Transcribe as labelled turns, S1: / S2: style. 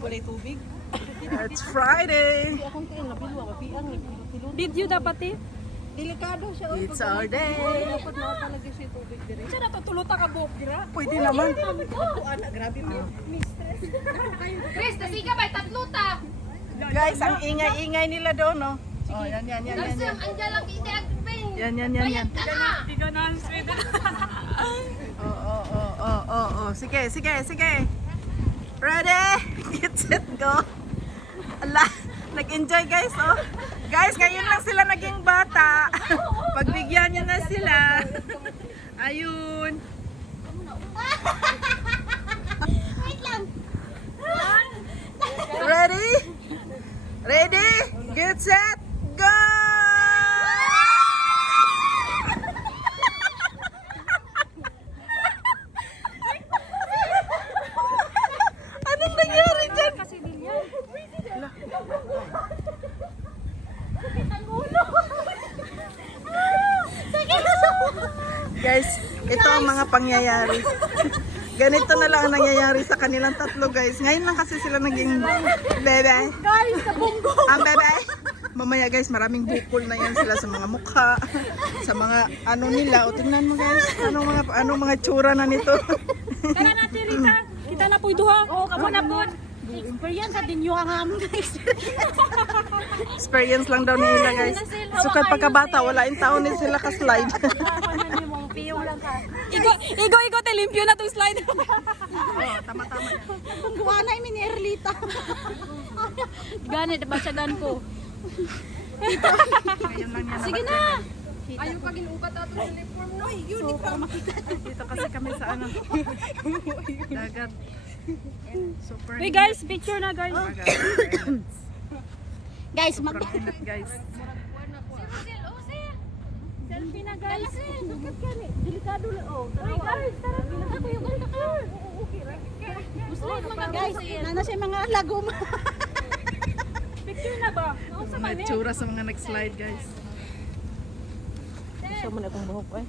S1: walay tubig.
S2: It's Friday.
S1: Akong kain na bilwa mapiang ni tilon.
S3: Video dapat eh.
S1: Delikado siya.
S2: It's our day.
S1: Dapat na talaga siya tubig dire.
S3: Siya natutulota ka buhok gira.
S2: Pwede naman.
S1: Ana grabe mo. Mistress.
S4: Chris, nasiga ba? Tatlo ta.
S2: Guys, ang ingay-ingay nila doon, no? Oh, yan.
S4: Kasi ang andyan lang i-activate.
S2: Yan.
S4: Bayad ka na.
S3: Hindi ka na Sweden.
S2: Oh. Sige. Ready? Get set, go. Ala, nag-enjoy guys, oh. Guys, ngayon lang sila naging bata. Pagbigyan niyo na sila. Ayun.
S4: Wait lang.
S2: Ready? Get set, go! Anong nangyari dyan?
S3: Kasi nilyan.
S2: Guys, ito ang mga pangyayari. Ganito na lang ang nangyayari sa kanilang tatlo, guys. Ngayon lang kasi sila naging bebe.
S3: Guys, kabunggo.
S2: Ang bebe. Mamaya guys, maraming bukol na yan sila sa mga mukha, sa mga ano nila. O tingnan mo guys, anong mga tsura na nito.
S3: Kaya natin Rita. Kita na po duha. Oo, kamo na po.
S1: Experience sa din yung hangam guys.
S2: Experience lang daw nila guys. Sukat pagkabata, wala yung taon ni sila ka-slide.
S3: Igo, te limpyo na tong slide.
S2: Tama.
S1: Kung gawa na yung Erlita.
S3: Ganit ba siya gan ko?
S2: Ngayon lang yan.
S3: Sige na.
S4: Ayaw pa ginubat ato sa uniform no.
S2: Dito kasi kami sa ano, dagat. Super
S3: Wait guys, picture na guys.
S1: Guys,
S2: Sobrang init guys.
S3: Selfie na guys.
S1: delikado lang. Oh,
S3: Wait guys, tara.
S1: Ako yung ganda ka. Guys, nana siya mga lagom.
S3: Picture na ba? Nausa man
S2: Mga tsura sa mga nag-slide guys.
S1: Siya mo na kung buhok eh.